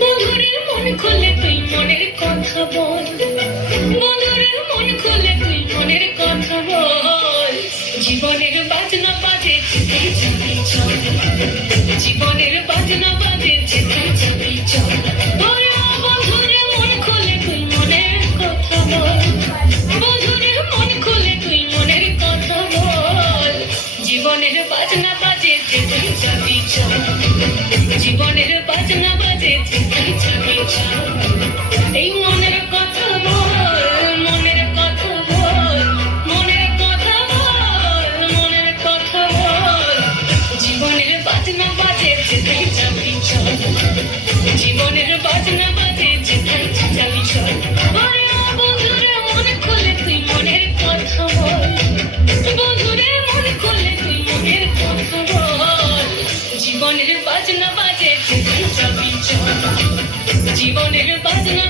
বন্ধুরে মন খুলে তুই মনের কথা বল, বন্ধুরে মন খুলে তুই মনের কথা বল। জীবনের বাজনা বাজে যেতে যাবি চল, জীবনের বাজনা বাজে যেতে যাবি চল। বন্ধুরে মন খুলে তুই মনের কথা বল, বন্ধুরে মন খুলে তুই মনের কথা বল। জীবনের বাজনা বাজে যেতে যাবি চল, জীবনের বাজনা বাজে যেতে যাবি চল। এই মনের কথা বল, মনের কথা বল, মনের কথা বল, মনের কথা বল। জীবনের বাজনা বাজে যেতে যাবি চল, জীবনের বাজনা বাজে যেতে যাবি চল। বন্ধুরে মন খুলে তুই মনের কথা বল, বন্ধুরে মন খুলে তুই মনের কথা বল। জীবনের বাজনা বাজে যেতে যাবি চল, জীবনের বাজনা